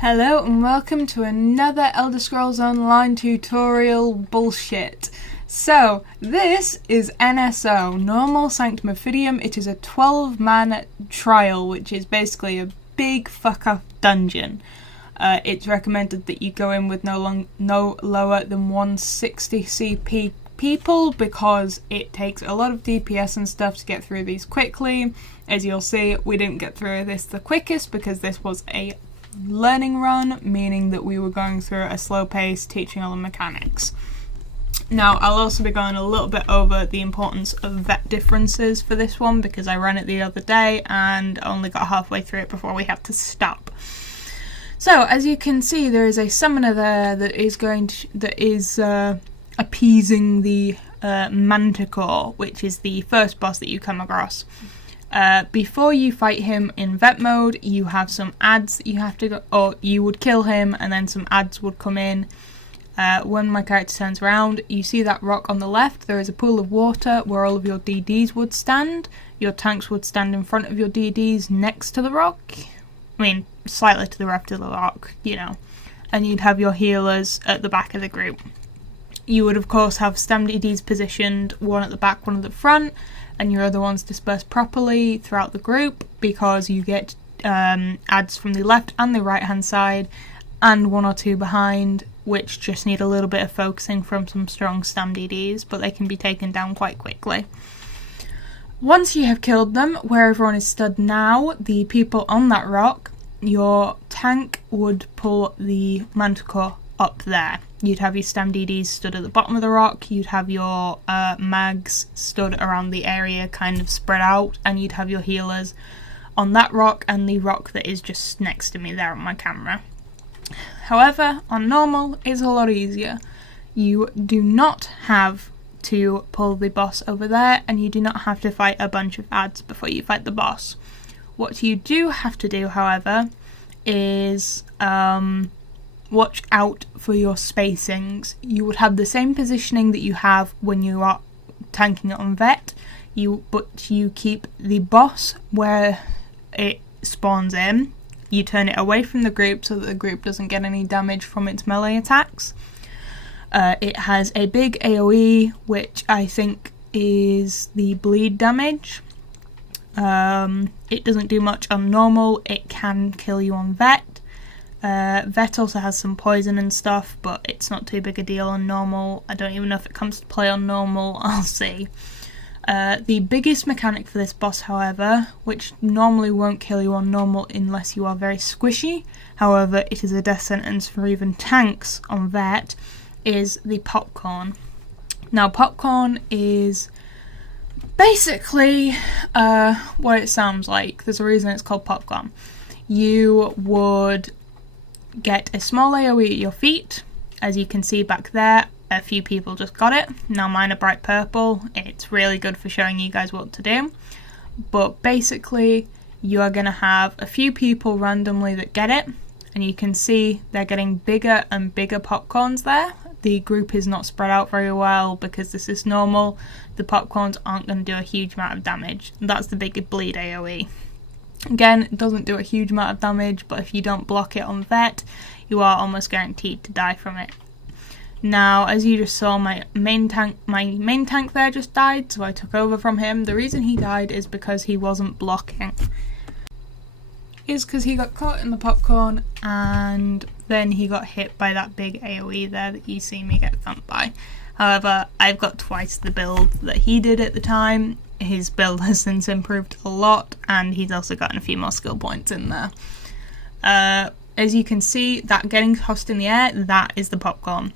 Hello and welcome to another Elder Scrolls Online tutorial bullshit. So, this is NSO, Normal Sanctum Ophidia. It is a 12-man trial, which is basically a big fuck-off dungeon. It's recommended that you go in with no lower than 160 CP people because it takes a lot of DPS and stuff to get through these quickly. As you'll see, we didn't get through this the quickest because this was a learning run, meaning that we were going through a slow pace, teaching all the mechanics. Now, I'll also be going a little bit over the importance of vet differences for this one because I ran it the other day and only got halfway through it before we had to stop. So, as you can see, there is a summoner there that is appeasing the Manticore, which is the first boss that you come across. Before you fight him in vet mode, you have some ads that you have to go, or you would kill him and then some ads would come in. When my character turns around, you see that rock on the left. There is a pool of water where all of your DDs would stand. Your tanks would stand in front of your DDs next to the rock. I mean, slightly to the left of the rock, you know. And you'd have your healers at the back of the group. You would, of course, have stem DDs positioned, one at the back, one at the front, and your other ones dispersed properly throughout the group because you get ads from the left and the right hand side and one or two behind, which just need a little bit of focusing from some strong stem DDs, but they can be taken down quite quickly. Once you have killed them, where everyone is stood now, the people on that rock, your tank would pull the Manticore up there. You'd have your stem DDs stood at the bottom of the rock, you'd have your mags stood around the area kind of spread out, and you'd have your healers on that rock and the rock that is just next to me there on my camera. However, on normal it's a lot easier. You do not have to pull the boss over there, and you do not have to fight a bunch of ads before you fight the boss. What you do have to do, however, is watch out for your spacings. You would have the same positioning that you have when you are tanking it on vet, but you keep the boss where it spawns in. You turn it away from the group so that the group doesn't get any damage from its melee attacks. It has a big AoE, which I think is the bleed damage. It doesn't do much on normal. It can kill you on vet. Vet also has some poison and stuff, but it's not too big a deal on normal. I don't even know if it comes to play on normal, I'll see. The biggest mechanic for this boss, however, which normally won't kill you on normal unless you are very squishy, however it is a death sentence for even tanks on vet, is the popcorn. Now, popcorn is basically what it sounds like. There's a reason it's called popcorn. You would get a small AoE at your feet. As you can see back there, a few people just got it. Now mine are bright purple. It's really good for showing you guys what to do. But basically, you are going to have a few people randomly that get it, and you can see they're getting bigger and bigger popcorns there. The group is not spread out very well because this is normal. The popcorns aren't going to do a huge amount of damage. That's the big bleed AoE. Again, it doesn't do a huge amount of damage, but if you don't block it on vet, you are almost guaranteed to die from it. Now, as you just saw, my main tank there just died, so I took over from him. The reason he died is because he wasn't blocking. Is because he got caught in the popcorn, and then he got hit by that big AoE there that you see me get thumped by. However, I've got twice the build that he did at the time. His build has since improved a lot, and he's also gotten a few more skill points in there. As you can see, that getting tossed in the air, that is the popcorn.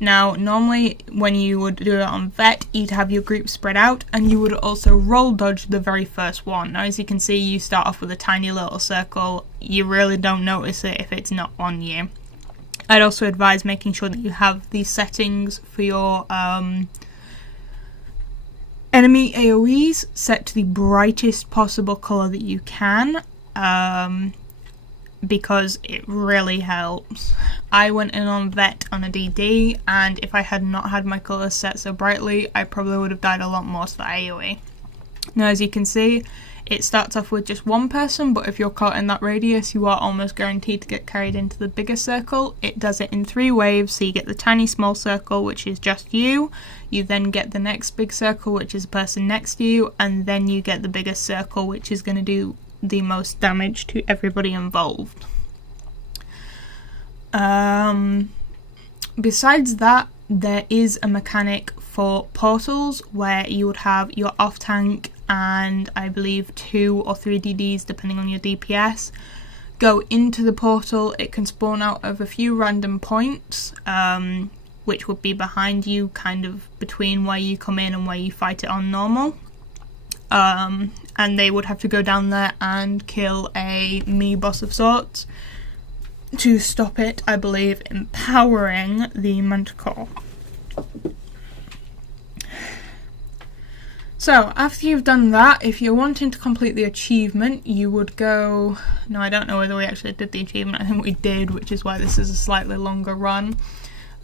Now, normally when you would do it on vet, you'd have your group spread out, and you would also roll dodge the very first one. Now, as you can see, you start off with a tiny little circle. You really don't notice it if it's not on you. I'd also advise making sure that you have these settings for your enemy AoEs set to the brightest possible colour that you can, because it really helps. I went in on vet on a DD, and if I had not had my colours set so brightly, I probably would have died a lot more to the AoE. Now, as you can see, It starts off with just one person, but if you're caught in that radius, you are almost guaranteed to get carried into the bigger circle. It does it in 3 waves, so you get the tiny small circle, which is just you. You then get the next big circle, which is the person next to you, and then you get the biggest circle, which is going to do the most damage to everybody involved. Besides that, there is a mechanic for portals where you would have your off tank and I believe 2 or 3 DDs depending on your DPS go into the portal. It can spawn out of a few random points, which would be behind you, kind of between where you come in and where you fight it on normal. And they would have to go down there and kill a mini boss of sorts to stop it, I believe, empowering the Manticore. So, after you've done that, if you're wanting to complete the achievement, you would go... No, I don't know whether we actually did the achievement. I think we did, which is why this is a slightly longer run.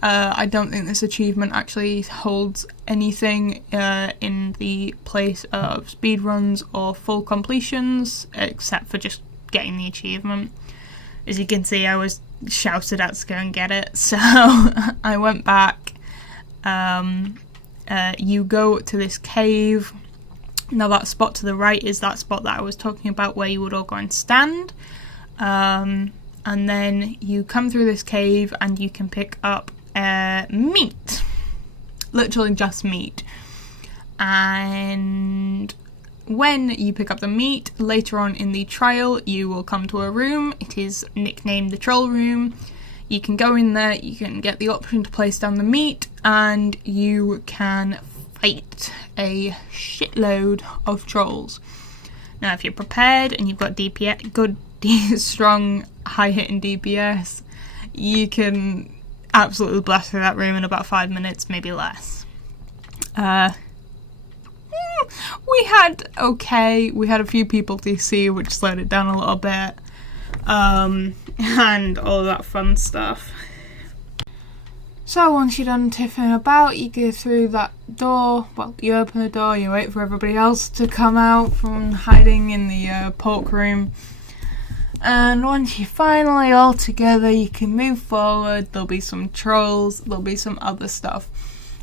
I don't think this achievement actually holds anything in the place of speedruns or full completions, except for just getting the achievement. As you can see, I was shouted at to go and get it, so I went back. You go to this cave. Now that spot to the right is that spot that I was talking about where you would all go and stand. And then you come through this cave and you can pick up meat. Literally just meat. And when you pick up the meat, later on in the trial, you will come to a room. It is nicknamed the Troll Room. You can go in there, you can get the option to place down the meat, and you can fight a shitload of trolls. Now, if you're prepared and you've got DPS, good, strong, high-hitting DPS, you can absolutely blast through that room in about 5 minutes, maybe less. We had a few people DC, which slowed it down a little bit. And all that fun stuff. So once you're done tiffing about, you go through that door. Well, you open the door, you wait for everybody else to come out from hiding in the pork room. And once you're finally all together, you can move forward. There'll be some trolls, there'll be some other stuff.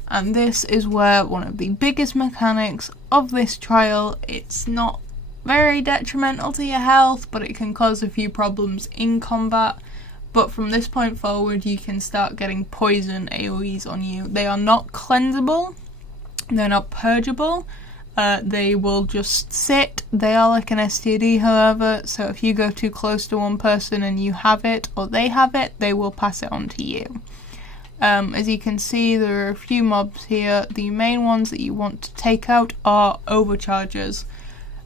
And this is where one of the biggest mechanics of this trial, it's not very detrimental to your health, but it can cause a few problems in combat. But from this point forward, you can start getting poison AoEs on you. They are not cleansable, they're not purgeable, they will just sit. They are like an STD, however, so if you go too close to one person and you have it, or they have it, they will pass it on to you. As you can see, there are a few mobs here. The main ones that you want to take out are overchargers.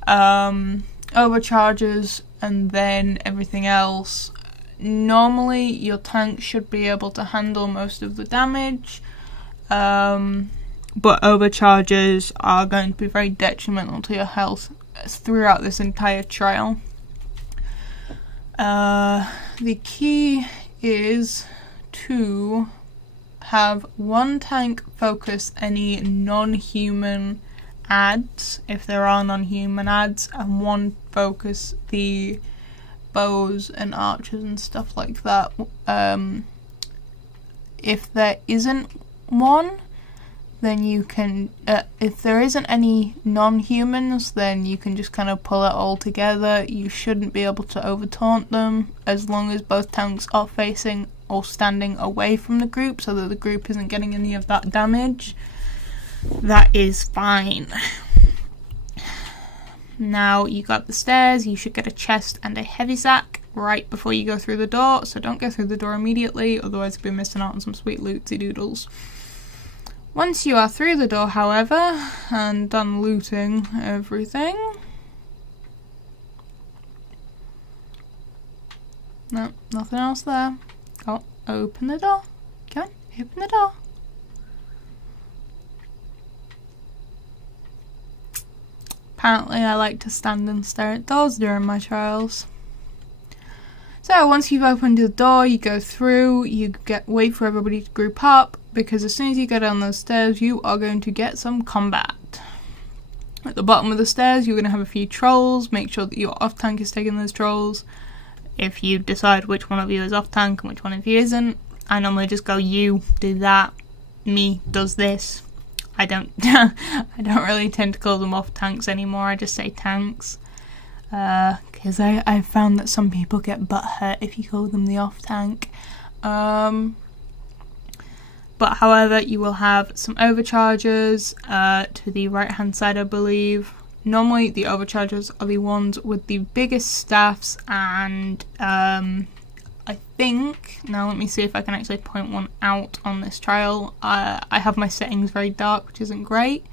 Overchargers and then everything else. Normally your tank should be able to handle most of the damage, but overchargers are going to be very detrimental to your health throughout this entire trial. The key is to have one tank focus any non-human adds, if there are non-human adds, and one focus the bows and archers and stuff like that. If there isn't one, then you can, if there isn't any non-humans, then you can just kind of pull it all together. You shouldn't be able to over-taunt them, as long as both tanks are facing or standing away from the group, so that the group isn't getting any of that damage. That is fine. Now you got the stairs, you should get a chest and a heavy sack right before you go through the door, so don't go through the door immediately, otherwise you'll be missing out on some sweet lootsy doodles. Once you are through the door, however, and done looting everything... No, nothing else there. Go, open the door. Go on, open the door. Apparently I like to stand and stare at doors during my trials. So once you've opened the door, you go through, you wait for everybody to group up, because as soon as you go down those stairs, you are going to get some combat. At the bottom of the stairs, you're going to have a few trolls. Make sure that your off-tank is taking those trolls. If you decide which one of you is off-tank and which one of you isn't, I normally just go, you do that, me does this. I don't I don't really tend to call them off-tanks anymore, I just say tanks. Because I've found that some people get butthurt if you call them the off-tank. But however, you will have some overchargers to the right hand side, I believe. Normally the overchargers are the ones with the biggest staffs, and I think, now let me see if I can actually point one out on this trial. I have my settings very dark, which isn't great.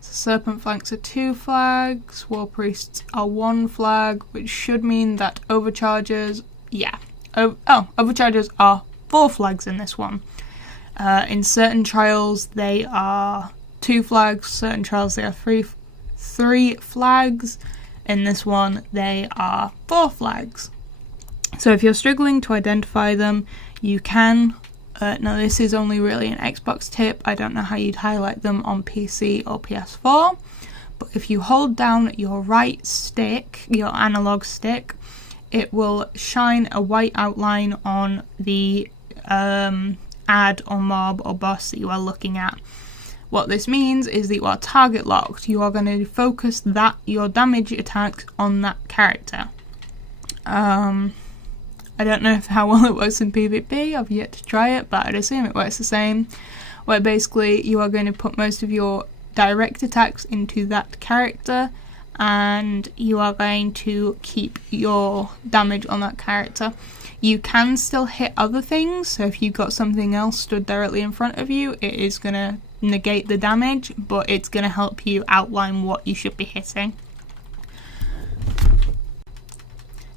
So Serpent Flanks are 2 flags, War Priests are 1 flag, which should mean that overchargers, overchargers are 4 flags in this one. In certain trials they are 2 flags, certain trials they are 3 flags. In this one they are 4 flags. So if you're struggling to identify them, you can, now this is only really an Xbox tip, I don't know how you'd highlight them on PC or PS4, but if you hold down your right stick, your analog stick, it will shine a white outline on the ad or mob or boss that you are looking at. What this means is that you are target locked. You are going to focus your damage attacks on that character. I don't know how well it works in PvP, I've yet to try it, but I'd assume it works the same, where basically you are going to put most of your direct attacks into that character, and you are going to keep your damage on that character. You can still hit other things, so if you've got something else stood directly in front of you, it is going to negate the damage, but it's going to help you outline what you should be hitting.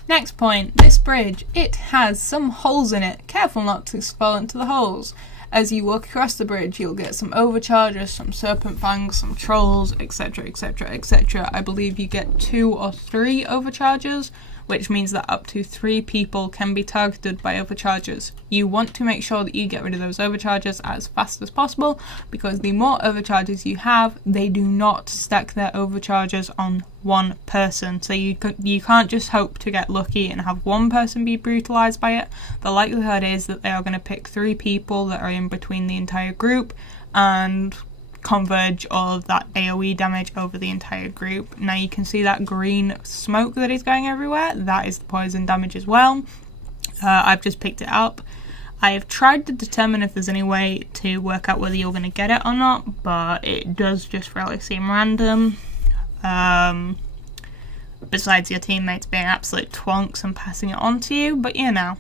Next point, this bridge, it has some holes in it. Careful not to fall into the holes. As you walk across the bridge, you'll get some overchargers, some serpent fangs, some trolls, etc, etc, etc. I believe you get 2 or 3 overchargers, which means that up to 3 people can be targeted by overchargers. You want to make sure that you get rid of those overchargers as fast as possible, because the more overchargers you have, they do not stack their overchargers on one person. So you can't just hope to get lucky and have one person be brutalized by it. The likelihood is that they are going to pick 3 people that are in between the entire group and converge all of that AoE damage over the entire group. Now you can see that green smoke that is going everywhere, that is the poison damage as well. I've just picked it up. I have tried to determine if there's any way to work out whether you're going to get it or not, but it does just really seem random. Besides your teammates being absolute twonks and passing it on to you, but you know.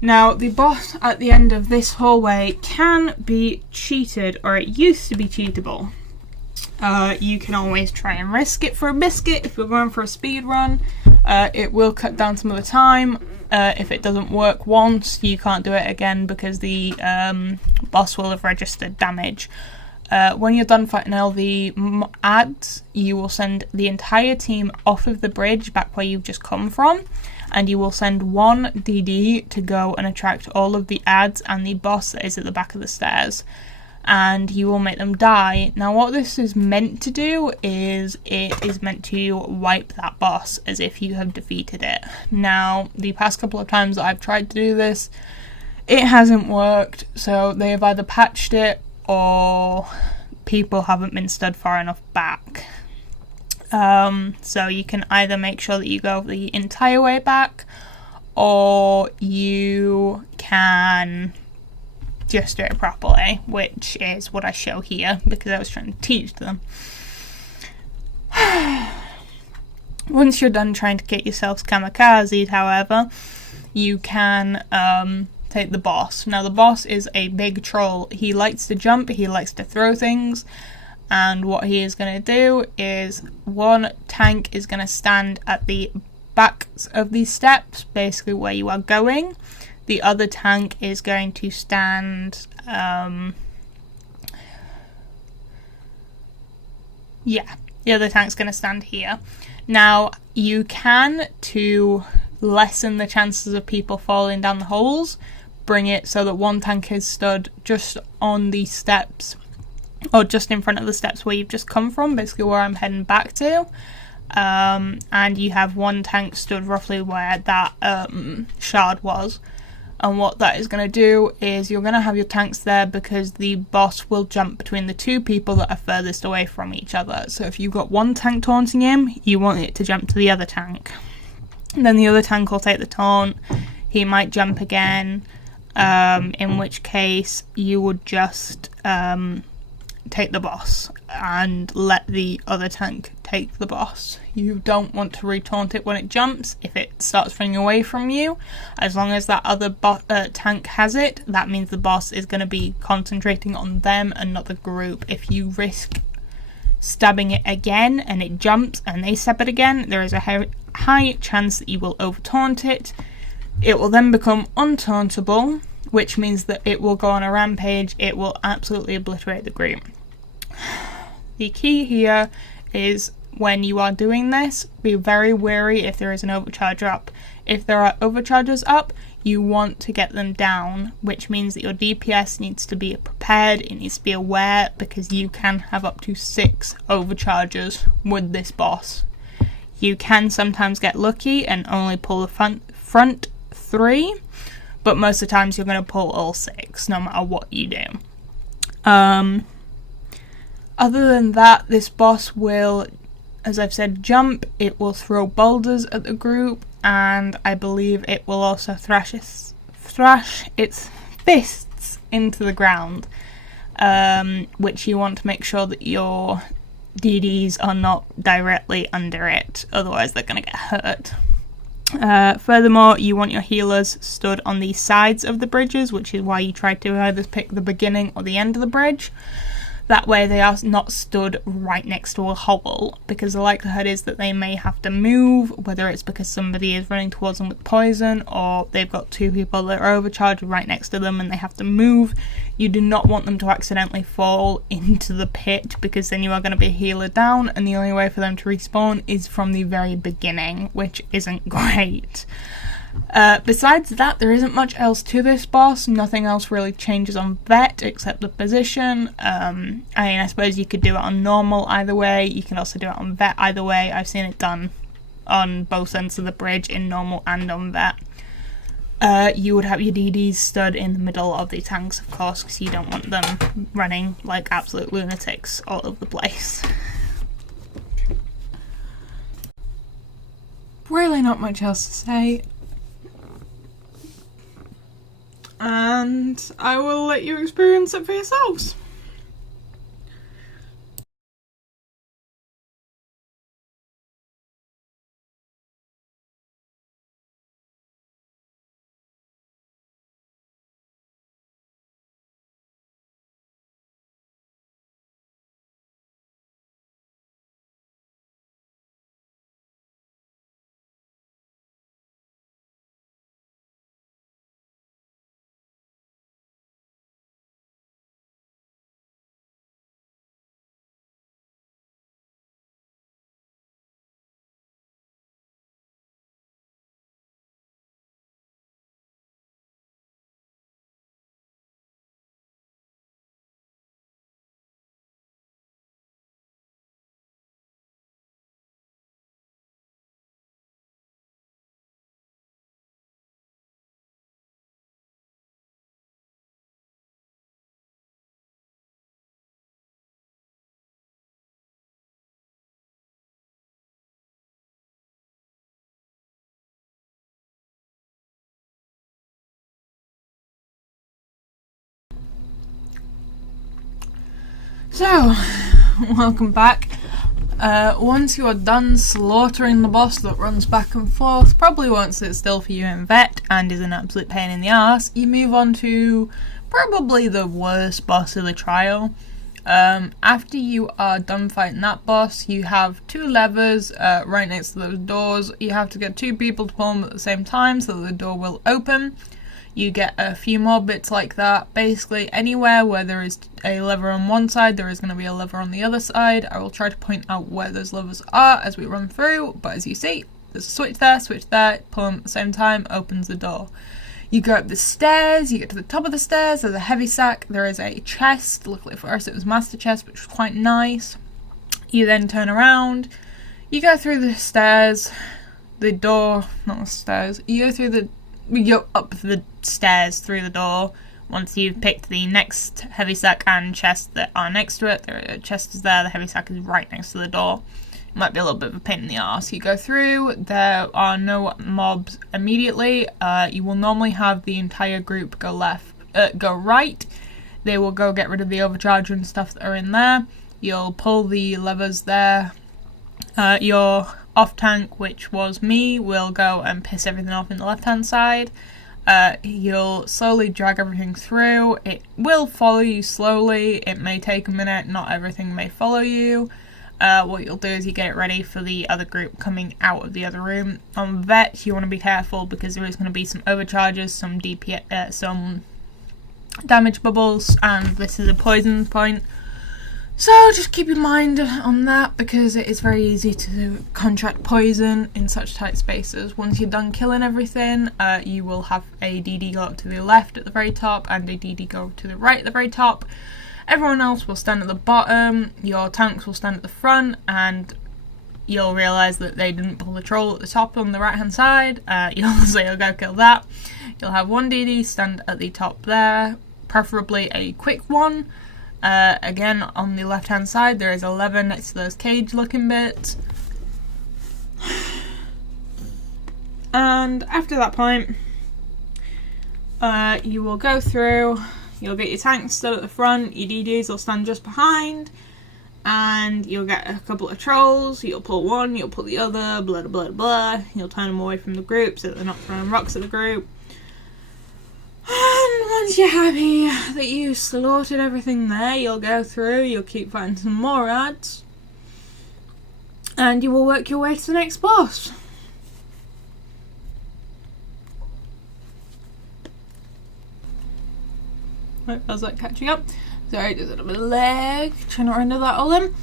Now, the boss at the end of this hallway can be cheated, or it used to be cheatable. You can always try and risk it for a biscuit if you're going for a speed run. It will cut down some of the time. If it doesn't work once, you can't do it again because the boss will have registered damage. When you're done fighting all the ads, you will send the entire team off of the bridge back where you've just come from, and you will send 1 DD to go and attract all of the ads and the boss that is at the back of the stairs, and you will make them die. Now what this is meant to do is it is meant to wipe that boss as if you have defeated it. Now the past couple of times that I've tried to do this, it hasn't worked, so they have either patched it or people haven't been stood far enough back. So you can either make sure that you go the entire way back, or you can just do it properly, which is what I show here because I was trying to teach them. Once you're done trying to get yourselves kamikazed, however, you can take the boss. Now the boss is a big troll. He likes to jump, he likes to throw things, and what he is going to do is 1 tank is going to stand at the backs of these steps, basically where you are going. The other tank is going to stand the other tank's going to stand here. Now you can, to lessen the chances of people falling down the holes, bring it so that 1 tank is stood just on the steps or just in front of the steps where you've just come from, basically where I'm heading back to. And you have one tank stood roughly where that shard was. And what that is going to do is you're going to have your tanks there because the boss will jump between the two people that are furthest away from each other. So if you've got one tank taunting him, you want it to jump to the other tank. And then the other tank will take the taunt. He might jump again, in which case you would just take the boss and let the other tank take the boss. You don't want to retaunt it when it jumps. If it starts running away from you, as long as that other tank has it, that means the boss is going to be concentrating on them and not the group. If you risk stabbing it again and it jumps and they stab it again, there is a high chance that you will over-taunt it. It will then become untauntable, which means that it will go on a rampage. It will absolutely obliterate the group. The key here is when you are doing this, be very wary if there is an overcharge up. If there are overcharges up, you want to get them down, which means that your DPS needs to be prepared, it needs to be aware, because you can have up to 6 overcharges with this boss. You can sometimes get lucky and only pull the front 3, but most of the times you're going to pull all 6, no matter what you do. Other than that, this boss will, as I've said, jump, it will throw boulders at the group, and I believe it will also thrash its fists into the ground, which you want to make sure that your DDs are not directly under it, otherwise they're going to get hurt. Furthermore, you want your healers stood on the sides of the bridges, which is why you try to either pick the beginning or the end of the bridge. That way they are not stood right next to a hole, because the likelihood is that they may have to move, whether it's because somebody is running towards them with poison, or they've got 2 people that are overcharged right next to them and they have to move. You do not want them to accidentally fall into the pit, because then you are going to be a healer down, and the only way for them to respawn is from the very beginning, which isn't great. Besides that, there isn't much else to this boss. Nothing else really changes on vet except the position. I suppose you could do it on normal either way. You can also do it on vet either way. I've seen it done on both ends of the bridge, in normal and on vet. You would have your DDs stood in the middle of the tanks, of course, because you don't want them running like absolute lunatics all over the place. Really not much else to say. And I will let you experience it for yourselves. So, welcome back. Once you are done slaughtering the boss that runs back and forth, probably won't sit still for you in vet and is an absolute pain in the ass, you move on to probably the worst boss of the trial. After you are done fighting that boss, you have 2 levers right next to those doors. You have to get 2 people to pull them at the same time so that the door will open. You get a few more bits like that. Basically, anywhere where there is a lever on one side, there is going to be a lever on the other side. I will try to point out where those levers are as we run through, but as you see, there's a switch there, pull them at the same time, opens the door. You go up the stairs, you get to the top of the stairs, there's a heavy sack, there is a chest. Luckily for us it was master chest, which was quite nice. You then turn around, you go through the stairs, the door, not the stairs, you go up the stairs through the door. Once you've picked the next heavy sack and chest that are next to it, the chest is there, the heavy sack is right next to the door. It might be a little bit of a pain in the arse. You go through, there are no mobs immediately. You will normally have the entire group go right. They will go get rid of the overcharger and stuff that are in there. You'll pull the levers there. Your off tank, which was me, will go and piss everything off in the left hand side. You'll slowly drag everything through. It will follow you slowly. It may take a minute, not everything may follow you. What you'll do is you get it ready for the other group coming out of the other room. On vet, you want to be careful because there is going to be some overcharges, some DPS, some damage bubbles, and this is a poison point. So just keep your mind on that because it is very easy to contract poison in such tight spaces. Once you're done killing everything, you will have a DD go up to the left at the very top and a DD go to the right at the very top. Everyone else will stand at the bottom, your tanks will stand at the front, and you'll realise that they didn't pull the troll at the top on the right hand side. You'll go kill that. You'll have one DD stand at the top there, preferably a quick one. Again, on the left hand side there is a lever next to those cage looking bits. And after that point, you will go through, you'll get your tanks stood at the front, your DDs will stand just behind, and you'll get a couple of trolls. You'll pull one, you'll pull the other, blah blah blah blah. You'll turn them away from the group so that they're not throwing rocks at the group. And once you're happy that you slaughtered everything there, you'll go through, you'll keep fighting some more ads, and you will work your way to the next boss. Right, feels like catching up. Sorry, just a little bit of lag, trying to render that all in.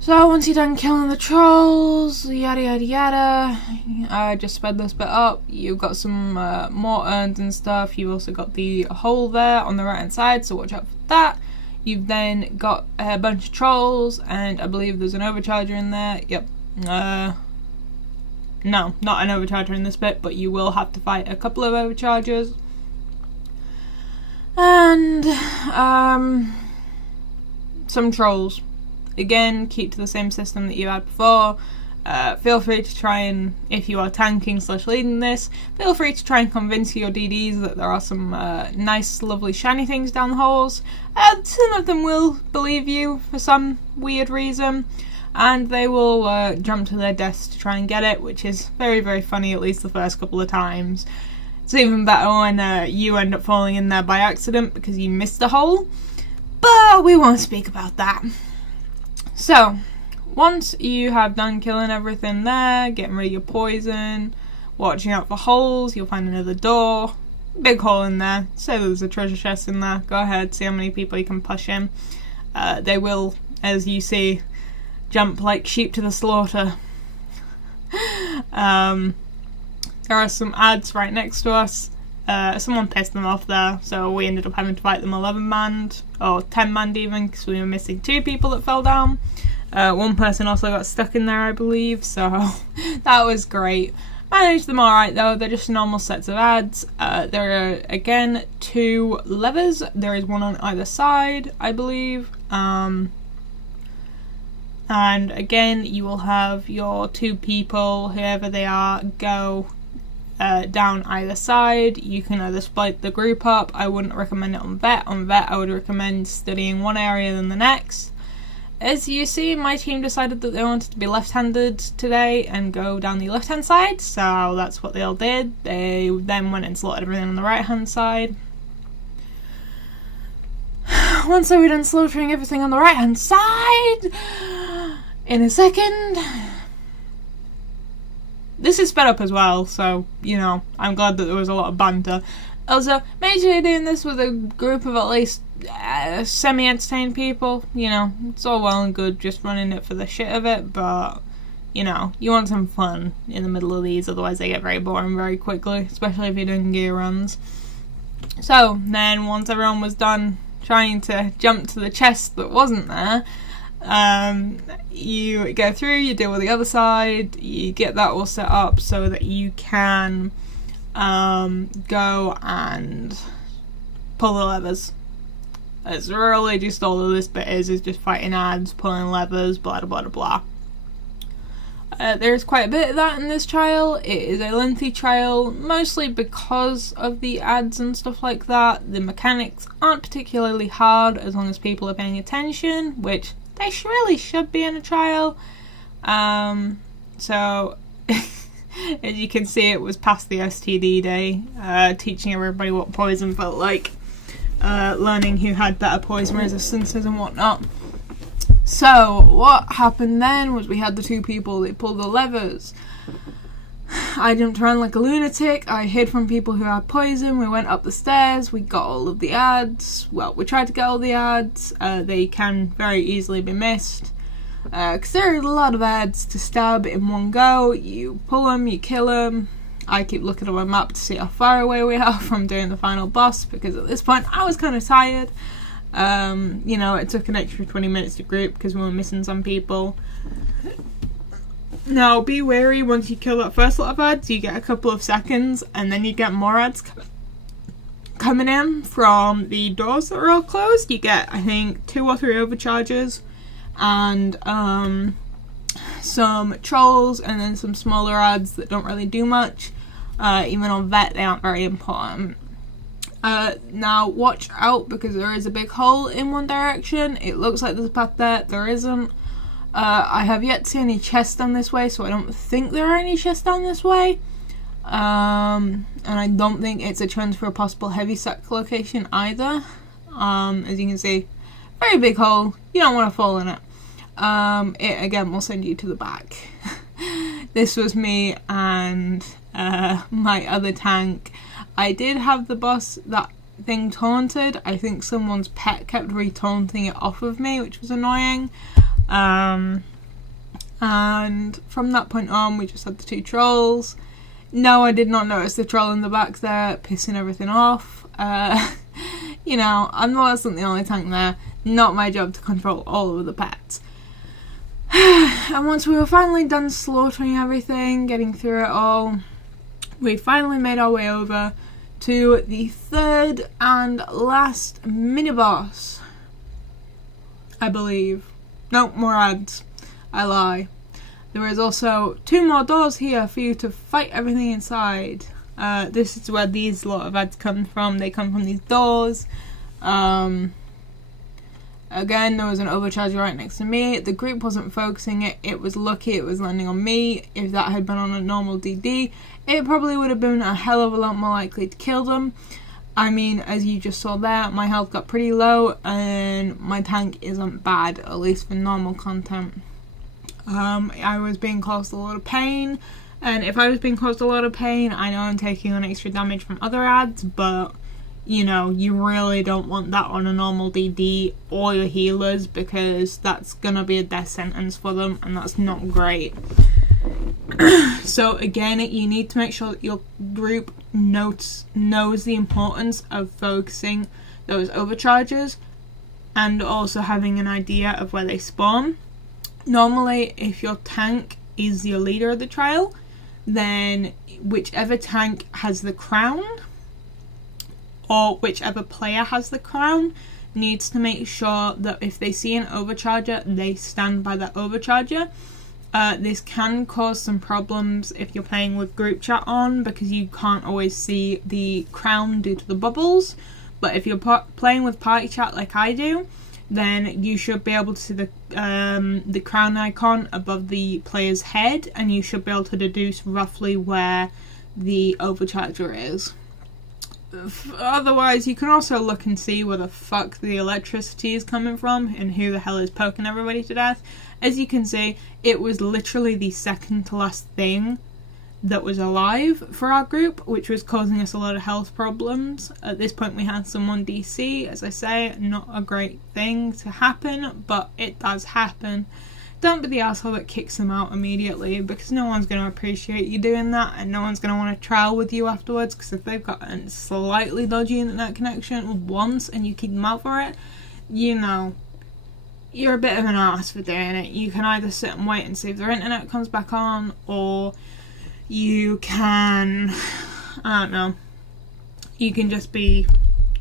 So once you're done killing the trolls, yada yada yada, I just sped this bit up. You've got some more urns and stuff. You've also got the hole there on the right hand side, so watch out for that. You've then got a bunch of trolls, and I believe there's an overcharger in there. Yep. No, not an overcharger in this bit, but you will have to fight a couple of overchargers. And some trolls. Again, keep to the same system that you had before. Feel free to try and, if you are tanking / leading this, feel free to try and convince your DDs that there are some nice, lovely, shiny things down the holes. Some of them will believe you for some weird reason, and they will jump to their deaths to try and get it, which is very, very funny, at least the first couple of times. It's even better when you end up falling in there by accident because you missed a hole, but we won't speak about that. So, once you have done killing everything there, getting rid of your poison, watching out for holes, you'll find another door, big hole in there, say there's a treasure chest in there, go ahead, see how many people you can push in. They will, as you see, jump like sheep to the slaughter. There are some ads right next to us. Someone pissed them off there, so we ended up having to fight them 11-manned, or 10-manned even, because we were missing 2 people that fell down. One person also got stuck in there, I believe, so that was great. Managed them alright though, they're just normal sets of ads. There are, again, 2 levers. There is one on either side, I believe. And again, you will have your 2 people, whoever they are, go down either side. You can either split the group up. I wouldn't recommend it on vet. On vet, I would recommend studying one area than the next. As you see, my team decided that they wanted to be left-handed today and go down the left-hand side, so that's what they all did. They then went and slaughtered everything on the right-hand side. Once they were done slaughtering everything on the right-hand side, in a second, this is sped up as well, so, you know, I'm glad that there was a lot of banter. Also, make sure you're doing this with a group of at least semi-entertained people. You know, it's all well and good just running it for the shit of it, but you know, you want some fun in the middle of these, otherwise they get very boring very quickly, especially if you're doing gear runs. So then once everyone was done trying to jump to the chest that wasn't there, you go through, you deal with the other side, you get that all set up so that you can go and pull the levers. It's really just all of this bit is just fighting ads, pulling levers, blah blah blah blah. There's quite a bit of that in this trial. It is a lengthy trial, mostly because of the ads and stuff like that. The mechanics aren't particularly hard as long as people are paying attention, which they really should be in a trial. So, as you can see, it was past the STD day, teaching everybody what poison felt like, learning who had better poison resistances and whatnot. So, what happened then was we had the two people, they pulled the levers. I jumped around like a lunatic, I hid from people who had poison, we went up the stairs, we got all of the ads. Well, we tried to get all the ads, they can very easily be missed. Because there are a lot of ads to stab in one go. You pull them, you kill them. I keep looking at my map to see how far away we are from doing the final boss, because at this point I was kind of tired. You know, it took an extra 20 minutes to group because we were missing some people. Now, be wary, once you kill that first lot of ads, you get a couple of seconds, and then you get more ads coming in from the doors that are all closed. You get, I think, 2 or 3 overcharges, and some trolls, and then some smaller ads that don't really do much. Even on vet, they aren't very important. Now watch out, because there is a big hole in one direction. It looks like there's a path there, there isn't. I have yet to see any chests down this way, so I don't think there are any chests down this way. And I don't think it's a trend for a possible heavy sack location either. As you can see, very big hole, you don't want to fall in it. It again will send you to the back. This was me and my other tank. I did have the boss, that thing taunted. I think someone's pet kept re-taunting it off of me, which was annoying. And from that point on, we just had the 2 trolls. No, I did not notice the troll in the back there, pissing everything off. You know, I wasn't the only tank there. Not my job to control all of the pets. And once we were finally done slaughtering everything, getting through it all, we finally made our way over to the 3rd and last mini-boss, I believe. No, more ads. I lie. There is also 2 more doors here for you to fight everything inside. This is where these lot of ads come from. They come from these doors. Again, there was an overcharger right next to me. The group wasn't focusing it. It was lucky it was landing on me. If that had been on a normal DD, it probably would have been a hell of a lot more likely to kill them. I mean, as you just saw there, my health got pretty low and my tank isn't bad, at least for normal content. I was being caused a lot of pain, and if I was being caused a lot of pain, I know I'm taking on extra damage from other ads, but you know, you really don't want that on a normal DD or your healers, because that's gonna be a death sentence for them, and that's not great. So again, you need to make sure that your group knows the importance of focusing those overcharges and also having an idea of where they spawn. Normally, if your tank is your leader of the trial, then whichever tank has the crown, or whichever player has the crown, needs to make sure that if they see an overcharger, they stand by that overcharger. This can cause some problems if you're playing with group chat on, because you can't always see the crown due to the bubbles. But if you're playing with party chat like I do, then you should be able to see the crown icon above the player's head, and you should be able to deduce roughly where the overcharger is. Otherwise, you can also look and see where the fuck the electricity is coming from and who the hell is poking everybody to death. As you can see, it was literally the second to last thing that was alive for our group, which was causing us a lot of health problems. At this point we had someone DC, as I say, not a great thing to happen, but it does happen. don't be the asshole that kicks them out immediately, because no one's going to appreciate you doing that, and no one's going to want to trial with you afterwards, because if they've got a slightly dodgy internet connection once and you kick them out for it, you know, you're a bit of an arse for doing it. You can either sit and wait and see if their internet comes back on, or you can, I don't know, you can just be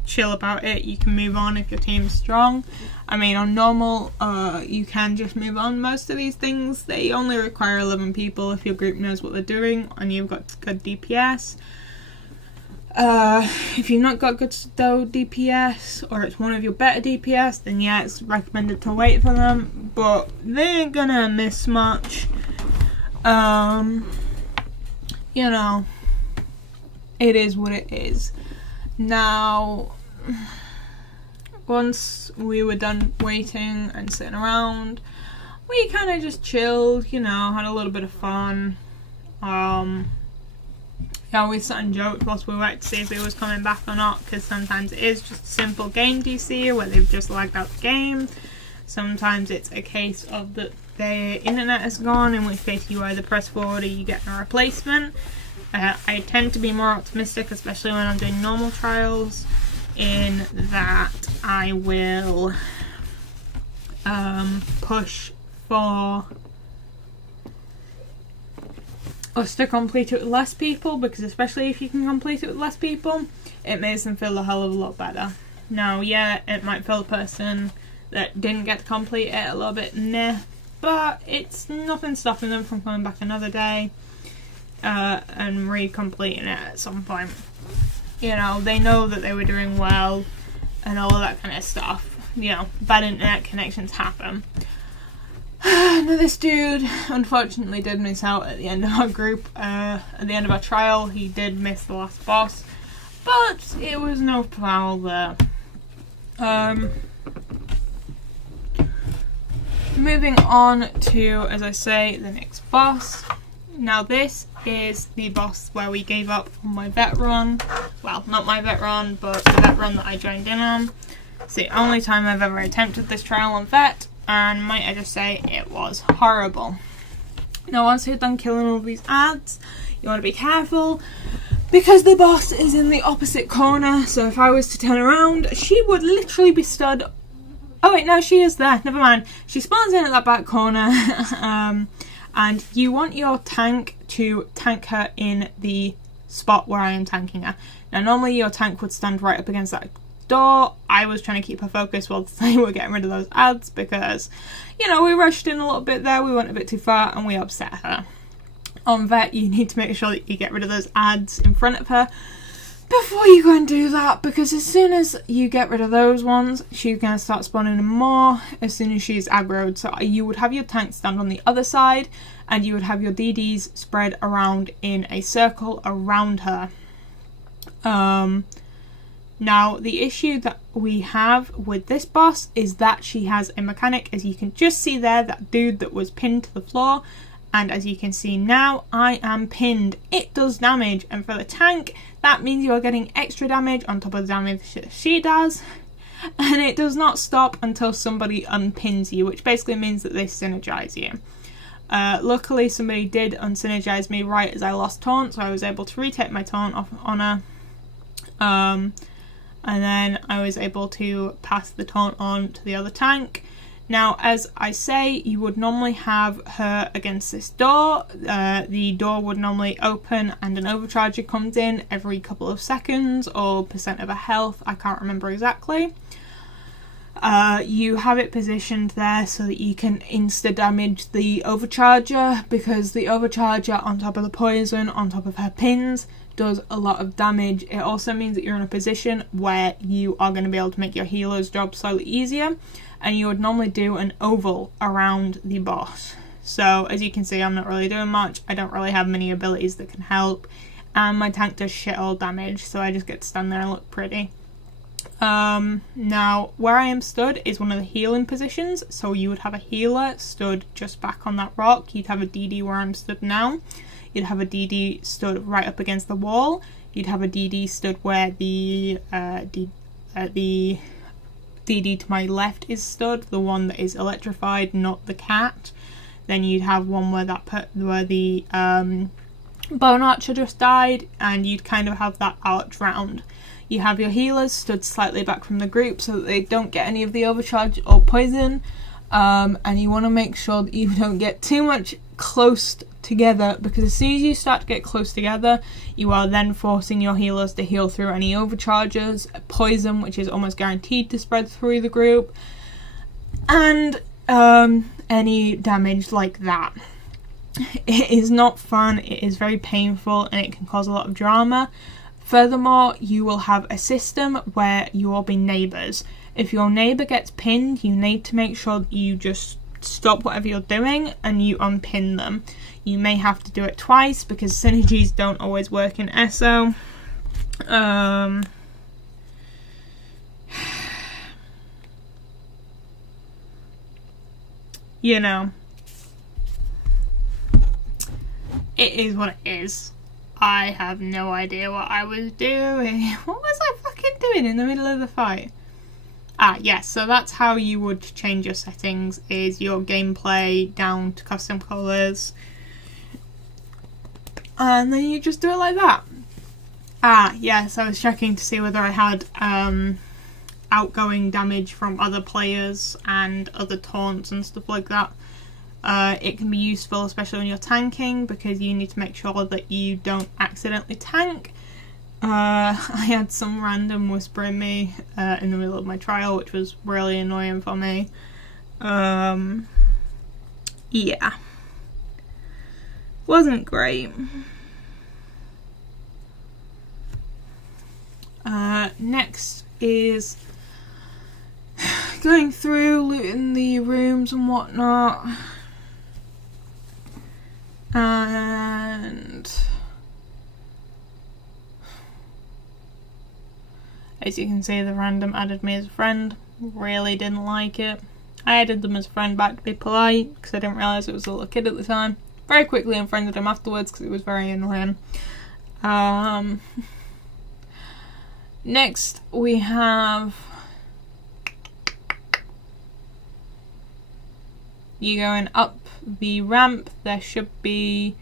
chill about it. You can move on if your team's strong. I mean, on normal, you can just move on. Most of these things, they only require 11 people if your group knows what they're doing and you've got good DPS. If you've not got good DPS, or it's one of your better DPS, then yeah, it's recommended to wait for them, but they ain't gonna miss much. You know, it is what it is. Now, once we were done waiting and sitting around, we kind of just chilled, you know, had a little bit of fun. Yeah, we sat and joked whilst we waited to see if he was coming back or not, because sometimes it is just a simple game DC where they've just lagged out the game. Sometimes it's a case of that their internet is gone, in which case you either press forward or you get a replacement. I tend to be more optimistic, especially when I'm doing normal trials, in that I will push for us to complete it with less people, because especially if you can complete it with less people, it makes them feel a hell of a lot better. Now, yeah, it might feel the person that didn't get to complete it a little bit meh, but it's nothing stopping them from coming back another day and recompleting it at some point. You know, they know that they were doing well and all of that kind of stuff. You know, bad internet connections happen. Now, this dude unfortunately did miss out at the end of our group, at the end of our trial. He did miss the last boss, but it was no foul there. Moving on to, as I say, the next boss. Now, this is the boss where we gave up on my vet run. Well, not my vet run, but the vet run that I joined in on. It's the only time I've ever attempted this trial on vet, and might I just say, it was horrible. Now, once you're done killing all these ads, you want to be careful, because the boss is in the opposite corner, so if I was to turn around, she would literally be stood. Oh wait, no, she is there, never mind. She spawns in at that back corner, and you want your tank to tank her in the spot where I am tanking her. Now, normally your tank would stand right up against that door. I was trying to keep her focused while they were getting rid of those ads, because, you know, we rushed in a little bit there, we went a bit too far, and we upset her. On vet, you need to make sure that you get rid of those ads in front of her before you go and do that, because as soon as you get rid of those ones, she's going to start spawning in more as soon as she's aggroed. So you would have your tank stand on the other side, and you would have your DDs spread around in a circle around her. Now, the issue that we have with this boss is that she has a mechanic, as you can just see there, that dude that was pinned to the floor. And as you can see now, I am pinned. It does damage, and for the tank, that means you are getting extra damage on top of the damage that she does. And it does not stop until somebody unpins you, which basically means that they synergize you. Luckily, somebody did unsynergize me right as I lost taunt, so I was able to retake my taunt off on her. And then I was able to pass the taunt on to the other tank. Now, as I say, you would normally have her against this door. The door would normally open and an overcharger comes in every couple of seconds, or percent of her health, I can't remember exactly. You have it positioned there so that you can insta-damage the overcharger, because the overcharger on top of the poison, on top of her pins, does a lot of damage. It also means that you're in a position where you are going to be able to make your healer's job slightly easier, and you would normally do an oval around the boss. So as you can see, I'm not really doing much. I don't really have many abilities that can help, and my tank does shit all damage, so I just get to stand there and look pretty. Now, where I am stood is one of the healing positions, so you would have a healer stood just back on that rock. You'd have a DD where I'm stood now. You'd have a DD stood right up against the wall. You'd have a DD stood where the DD to my left is stood, the one that is electrified, not the cat. Then you'd have one where where the bone archer just died, and you'd kind of have that arch round. You have your healers stood slightly back from the group so that they don't get any of the overcharge or poison, and you want to make sure that you don't get too much close together, because as soon as you start to get close together, you are then forcing your healers to heal through any overcharges, poison, which is almost guaranteed to spread through the group, and any damage like that. It is not fun, it is very painful, and it can cause a lot of drama. Furthermore, you will have a system where you will be neighbours. If your neighbour gets pinned, you need to make sure that you just stop whatever you're doing and you unpin them. You may have to do it twice because synergies don't always work in ESO. You know, it is what it is. I have no idea what I was doing. What was I fucking doing in the middle of the fight? Yes, so that's how you would change your settings, is your gameplay down to custom colours. And then you just do it like that. Yes, I was checking to see whether I had outgoing damage from other players and other taunts and stuff like that. It can be useful, especially when you're tanking, because you need to make sure that you don't accidentally tank. I had some random whispering me in the middle of my trial, which was really annoying for me. Yeah. Wasn't great. Next is going through, looting the rooms and whatnot. And as you can see, the random added me as a friend. Really didn't like it. I added them as a friend back to be polite because I didn't realise it was a little kid at the time. Very quickly unfriended him afterwards because it was very annoying. Next we have you going up the ramp. There should be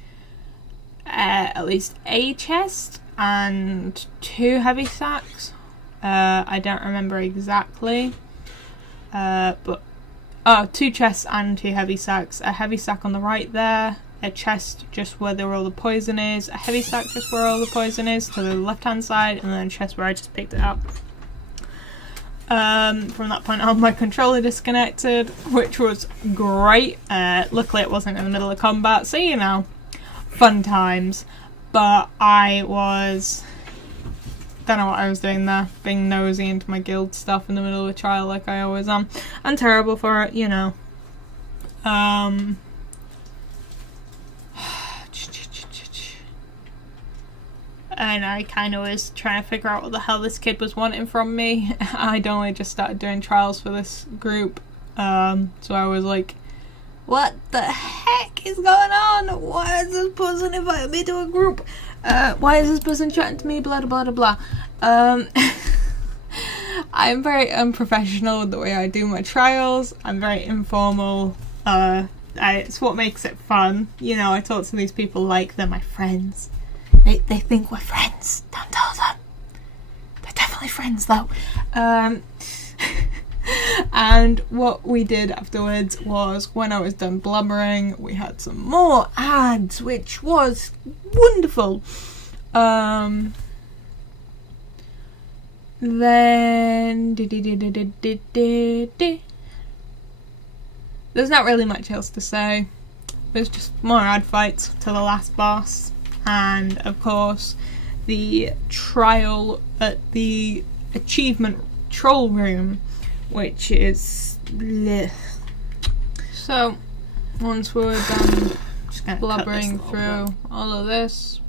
at least a chest and 2 heavy sacks. I don't remember exactly, but 2 chests and 2 heavy sacks. A heavy sack on the right there, a chest just where all the poison is, a heavy sack just where all the poison is to the left hand side, and then a chest where I just picked it up. From that point on, my controller disconnected, which was great. Luckily it wasn't in the middle of combat, so you know, fun times. But I don't know what I was doing there, being nosy into my guild stuff in the middle of a trial like I always am. I'm terrible for it, you know. And I kind of was trying to figure out what the hell this kid was wanting from me. I'd only just started doing trials for this group, so I was like, what the heck is going on? Why is this person inviting me to a group? Why is this person chatting to me? Blah blah blah blah. I'm very unprofessional with the way I do my trials. I'm very informal. It's what makes it fun. You know, I talk to these people like they're my friends. They think we're friends. Don't tell them. They're definitely friends though. And what we did afterwards was, when I was done blubbering, we had some more ads, which was wonderful. Then there's not really much else to say. There's just more ad fights to the last boss, and of course the trial at the achievement troll room, which is bleh. So once we're done just blubbering through all of this,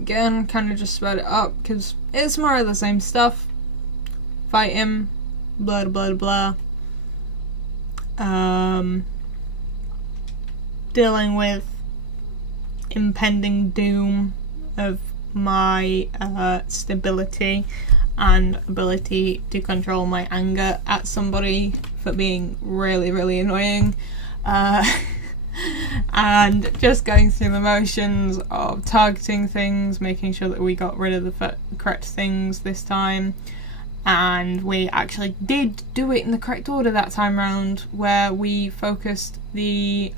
again, kind of just spread it up because it's more of the same stuff. Fight him, blah blah blah. Dealing with impending doom of my stability and ability to control my anger at somebody for being really, really annoying. and just going through the motions of targeting things, making sure that we got rid of the correct things this time. And we actually did do it in the correct order that time round, where we focused the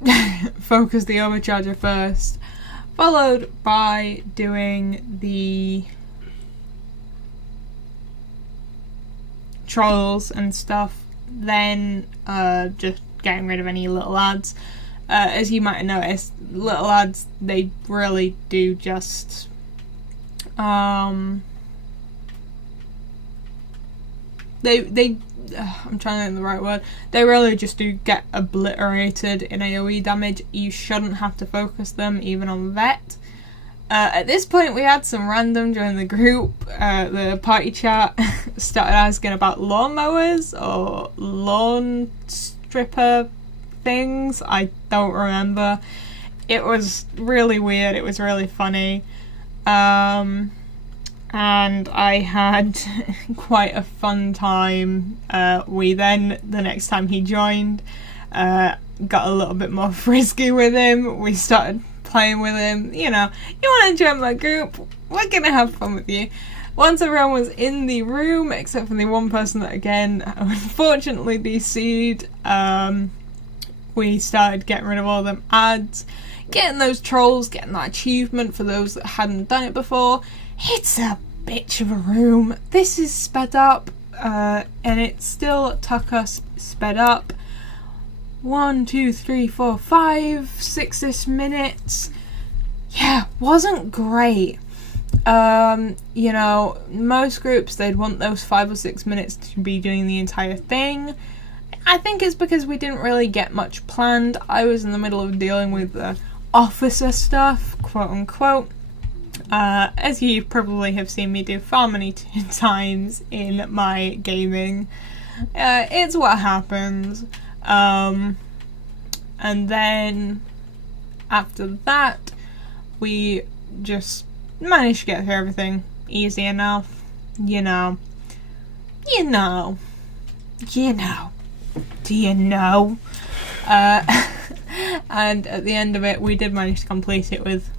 overcharger first, followed by doing the trolls and stuff, then just getting rid of any little ads. As you might have noticed, little ads, they really do just I'm trying to think of the right word. They really just do get obliterated in AoE damage. You shouldn't have to focus them, even on Vet. At this point, we had some random during the group. The party chat started asking about lawnmowers or lawn stripper things. I don't remember. It was really weird. It was really funny. And I had quite a fun time. We then, the next time he joined, got a little bit more frisky with him. We started playing with him. You know, you want to join my group? We're gonna have fun with you. Once everyone was in the room, except for the one person that again unfortunately DC'd, we started getting rid of all them ads, getting those trolls, getting that achievement for those that hadn't done it before. It's a bitch of a room. This is sped up, and it still took us sped up 1, 2, 3, 4, 5, 6-ish minutes. Yeah, wasn't great. You know, most groups, they'd want those 5 or 6 minutes to be doing the entire thing. I think it's because we didn't really get much planned. I was in the middle of dealing with the officer stuff, quote unquote, as you probably have seen me do far many times in my gaming. It's what happens. And then after that, we just managed to get through everything easy enough. You know. Do you know? And at the end of it, we did manage to complete it with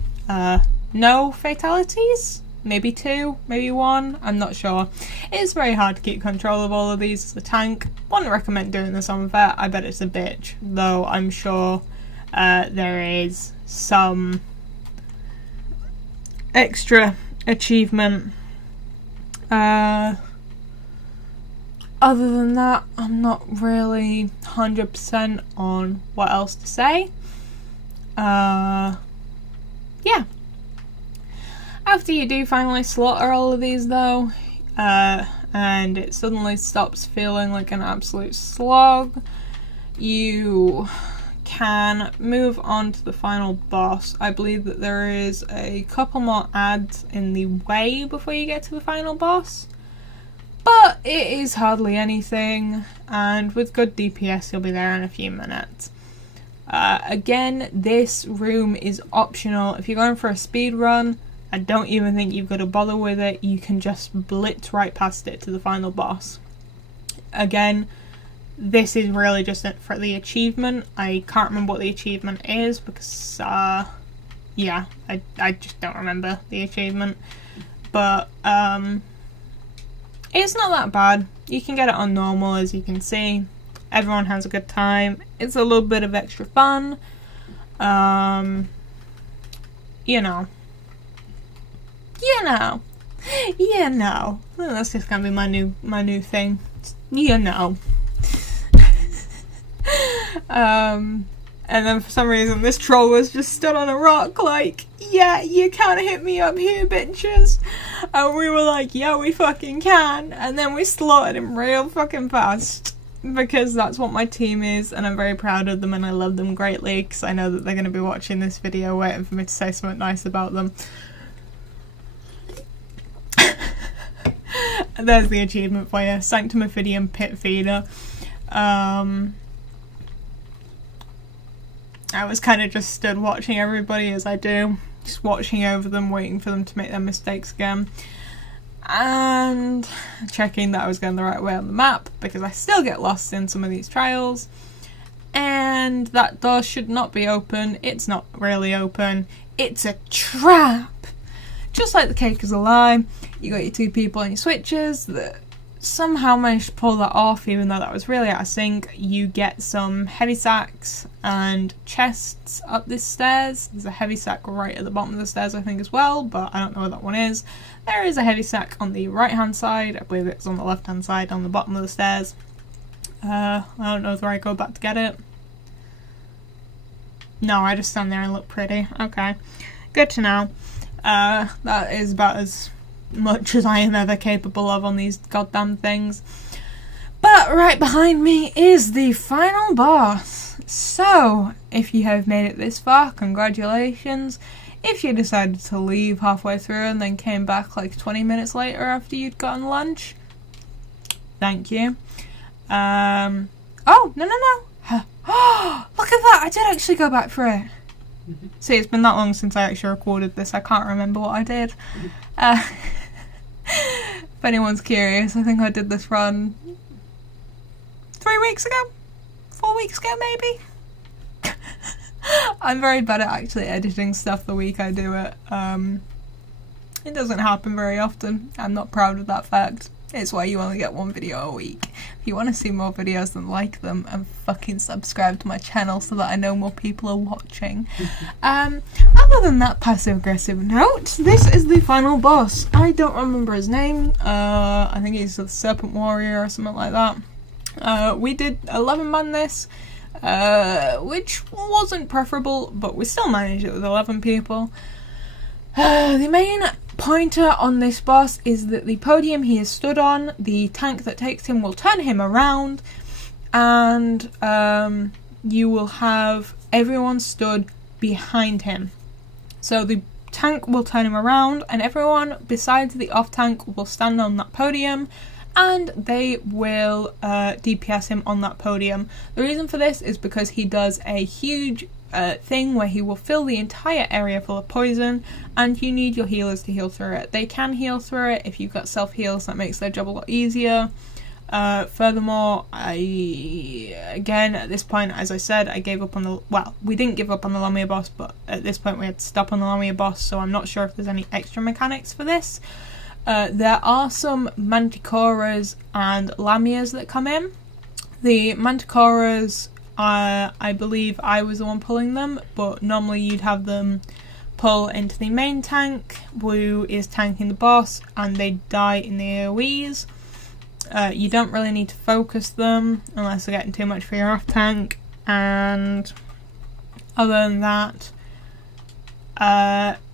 no fatalities? Maybe 2, maybe 1, I'm not sure. It's very hard to keep control of all of these as a tank. Wouldn't recommend doing this on Vet, I bet it's a bitch. Though I'm sure there is some extra achievement. Other than that, I'm not really 100% on what else to say. Yeah. After you do finally slaughter all of these though, and it suddenly stops feeling like an absolute slog, you can move on to the final boss. I believe that there is a couple more ads in the way before you get to the final boss. But it is hardly anything, and with good DPS you'll be there in a few minutes. Again, this room is optional. If you're going for a speed run, I don't even think you've got to bother with it. You can just blitz right past it to the final boss. Again, this is really just for the achievement. I can't remember what the achievement is because, yeah, I just don't remember the achievement. But, it's not that bad. You can get it on normal, as you can see. Everyone has a good time. It's a little bit of extra fun. You know. That's just gonna be my new thing. You know. And then for some reason this troll was just stood on a rock like, yeah, you can't hit me up here, bitches. And we were like, yeah, we fucking can. And then we slaughtered him real fucking fast. Because that's what my team is, and I'm very proud of them and I love them greatly because I know that they're going to be watching this video waiting for me to say something nice about them. There's the achievement for you. Sanctum Ophidia Pit Feeder. I was kind of just stood watching everybody as I do. Just watching over them, waiting for them to make their mistakes again. and checking that I was going the right way on the map, because I still get lost in some of these trials. And that door should not be open. It's not really open. It's a trap! Just like the cake is a lie, you got your 2 people on your switches that somehow managed to pull that off, even though that was really out of sync. You get some heavy sacks and chests up this stairs. There's a heavy sack right at the bottom of the stairs, I think, as well, but I don't know where that one is. There is a heavy sack on the right hand side. I believe it's on the left hand side on the bottom of the stairs. I don't know whether I go back to get it. No, I just stand there and look pretty. Okay, good to know. That is about as much as I am ever capable of on these goddamn things. But right behind me is the final boss. So, if you have made it this far, congratulations. If you decided to leave halfway through and then came back like 20 minutes later after you'd gotten lunch, thank you. Oh, no. Look at that, I did actually go back for it. See, it's been that long since I actually recorded this, I can't remember what I did. If anyone's curious, I think I did this run 3 weeks ago? 4 weeks ago, maybe? I'm very bad at actually editing stuff the week I do it. It doesn't happen very often. I'm not proud of that fact. It's why you only get 1 video a week. If you want to see more videos and like them, and fucking subscribe to my channel so that I know more people are watching. Other than that passive-aggressive note, this is the final boss. I don't remember his name. I think he's the Serpent Warrior or something like that. We did 11-man this, which wasn't preferable, but we still managed it with 11 people. The main pointer on this boss is that the podium he is stood on, the tank that takes him will turn him around, and you will have everyone stood behind him. So the tank will turn him around, and everyone besides the off tank will stand on that podium, and they will DPS him on that podium. The reason for this is because he does a huge thing where he will fill the entire area full of poison, and you need your healers to heal through it. They can heal through it if you've got self-heals, that makes their job a lot easier. Furthermore, again, at this point, as I said, I gave up on the, well, we didn't give up on the Lamia boss, but at this point we had to stop on the Lamia boss, so I'm not sure if there's any extra mechanics for this. There are some Manticoras and Lamias that come in. The Manticoras, I believe I was the one pulling them, but normally you'd have them pull into the main tank, who is tanking the boss, and they die in the AoEs. You don't really need to focus them unless they're getting too much for your off tank, and other than that,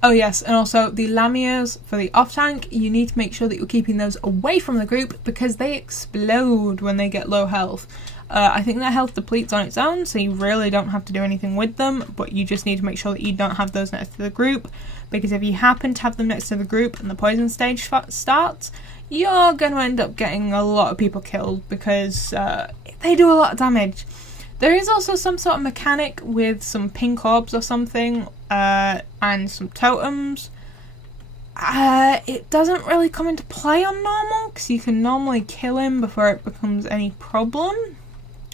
oh yes, and also the Lamias for the off tank, you need to make sure that you're keeping those away from the group because they explode when they get low health. I think their health depletes on its own, so you really don't have to do anything with them, but you just need to make sure that you don't have those next to the group, because if you happen to have them next to the group and the poison stage starts, you're going to end up getting a lot of people killed, because they do a lot of damage. There is also some sort of mechanic with some pink orbs or something, and some totems. It doesn't really come into play on normal, because you can normally kill him before it becomes any problem.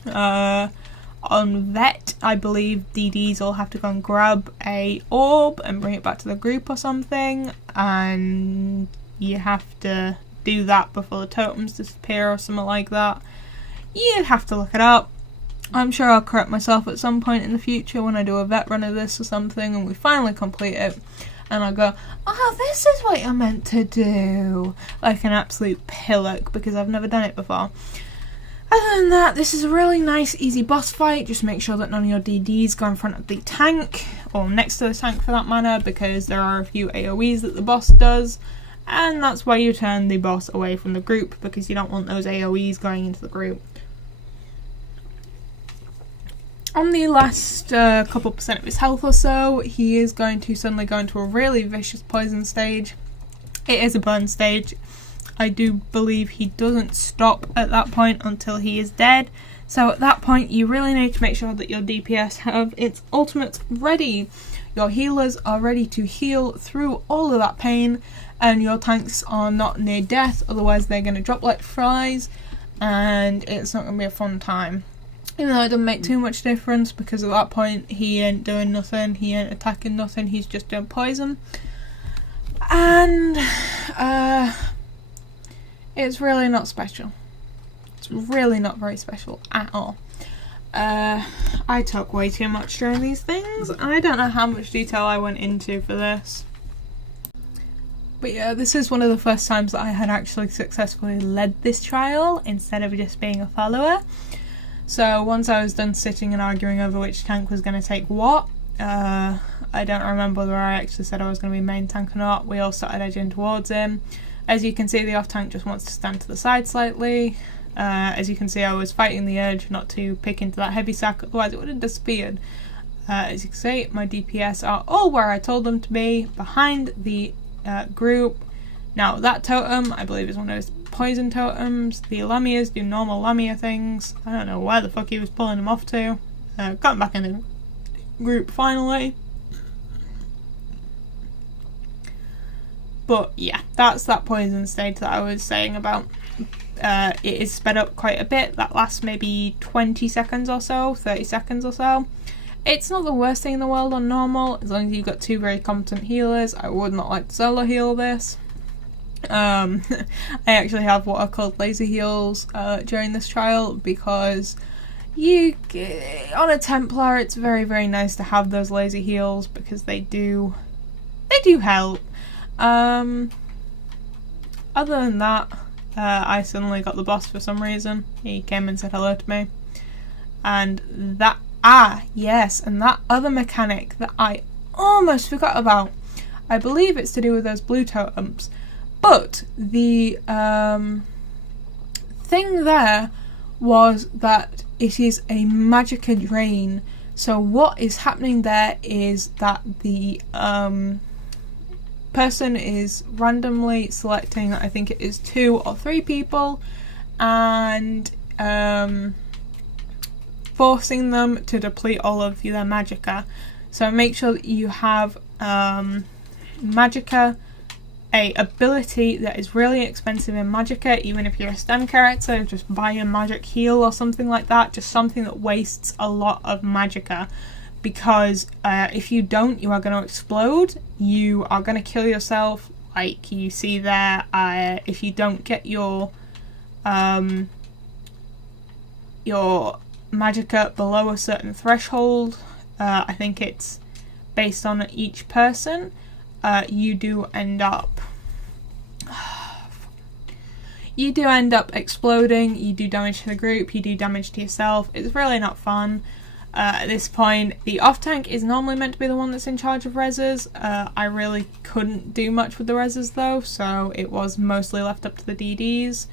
On vet, I believe DDs will have to go and grab a orb and bring it back to the group or something, and you have to do that before the totems disappear or something like that. You'd have to look it up. I'm sure I'll correct myself at some point in the future when I do a vet run of this or something and we finally complete it, and I'll go, oh, this is what you're meant to do, like an absolute pillock, because I've never done it before. Other than that, this is a really nice, easy boss fight. Just make sure that none of your DDs go in front of the tank, or next to the tank for that matter, because there are a few AoEs that the boss does, and that's why you turn the boss away from the group, because you don't want those AoEs going into the group. On the last couple percent of his health or so, he is going to suddenly go into a really vicious poison stage. It is a burn stage. I do believe he doesn't stop at that point until he is dead. So at that point you really need to make sure that your DPS have its ultimates ready. your healers are ready to heal through all of that pain, and your tanks are not near death, otherwise they're going to drop like flies and it's not going to be a fun time. Even though it doesn't make too much difference, because at that point he ain't doing nothing, he ain't attacking nothing, he's just doing poison. And it's really not special. It's really not very special at all. I talk way too much during these things. I don't know how much detail I went into for this. But yeah, this is one of the first times that I had actually successfully led this trial instead of just being a follower. So once I was done sitting and arguing over which tank was going to take what, I don't remember whether I actually said I was going to be main tank or not. We all started edging towards him. As you can see, the off tank just wants to stand to the side slightly. As you can see, I was fighting the urge not to pick into that heavy sack, otherwise it would have disappeared. As you can see, my DPS are all where I told them to be, behind the group. Now that totem, I believe, is one of those poison totems. The Lamias do normal Lamia things. I don't know where the fuck he was pulling them off to. Got him back in the group finally. But yeah, that's that poison stage that I was saying about. It is sped up quite a bit. That lasts maybe 20 seconds or so, 30 seconds or so. It's not the worst thing in the world on normal, as long as you've got two very competent healers. I would not like to solo heal this. I actually have what are called laser heals during this trial, because on a Templar it's very, very nice to have those laser heals, because they do help. Other than that, I suddenly got the boss for some reason. He came and said hello to me. And that, yes, and that other mechanic that I almost forgot about. I believe it's to do with those blue totems. But the thing there was that it is a magicka drain. So what is happening there is that the person is randomly selecting, I think it is 2 or 3 people, and forcing them to deplete all of their magicka. So make sure that you have magicka, a ability that is really expensive in magicka. Even if you're a STEM character, just buy a magic heal or something like that, just something that wastes a lot of magicka. Because if you don't, you are going to explode, you are going to kill yourself, like you see there. If you don't get your magicka below a certain threshold, I think it's based on each person, you do end up exploding, you do damage to the group, you do damage to yourself. It's really not fun. At this point, the off-tank is normally meant to be the one that's in charge of reses. I really couldn't do much with the reses though, so it was mostly left up to the DDs.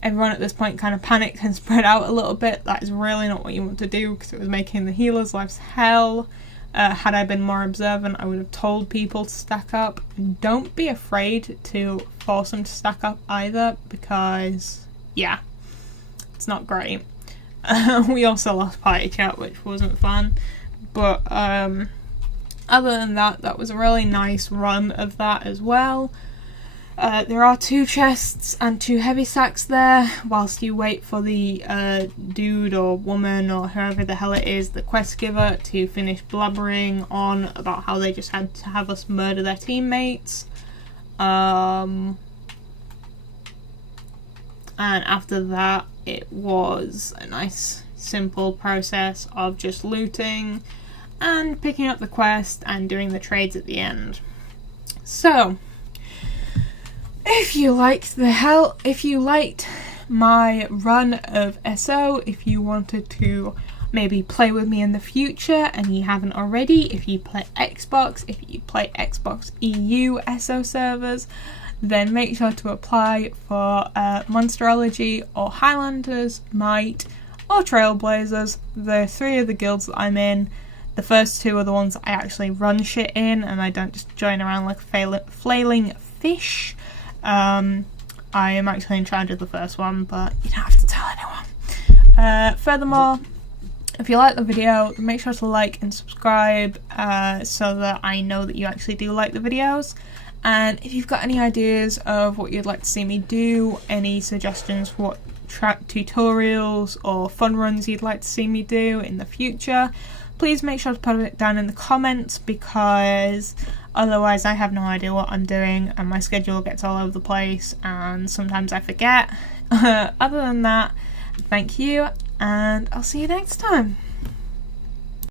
Everyone at this point kind of panicked and spread out a little bit. That is really not what you want to do, because it was making the healers' lives hell. Had I been more observant, I would have told people to stack up. Don't be afraid to force them to stack up either, because, yeah, it's not great. We also lost party chat, which wasn't fun, but other than that, that was a really nice run of that as well. There are 2 chests and 2 heavy sacks there, whilst you wait for the dude or woman or whoever the hell it is, the quest giver, to finish blabbering on about how they just had to have us murder their teammates. And after that, it was a nice simple process of just looting and picking up the quest and doing the trades at the end. So, if you liked my run of SO, if you wanted to maybe play with me in the future and you haven't already, if you play Xbox EU SO servers, then make sure to apply for Monsterology or Highlanders, Might, or Trailblazers. The 3 of the guilds that I'm in. The first 2 are the ones that I actually run shit in, and I don't just join around like a flailing fish. I am actually in charge of the first one, but you don't have to tell anyone. Furthermore, If you like the video, make sure to like and subscribe so that I know that you actually do like the videos. And if you've got any ideas of what you'd like to see me do, any suggestions for what tutorials or fun runs you'd like to see me do in the future, please make sure to put it down in the comments, because otherwise I have no idea what I'm doing and my schedule gets all over the place and sometimes I forget. Other than that, thank you and I'll see you next time.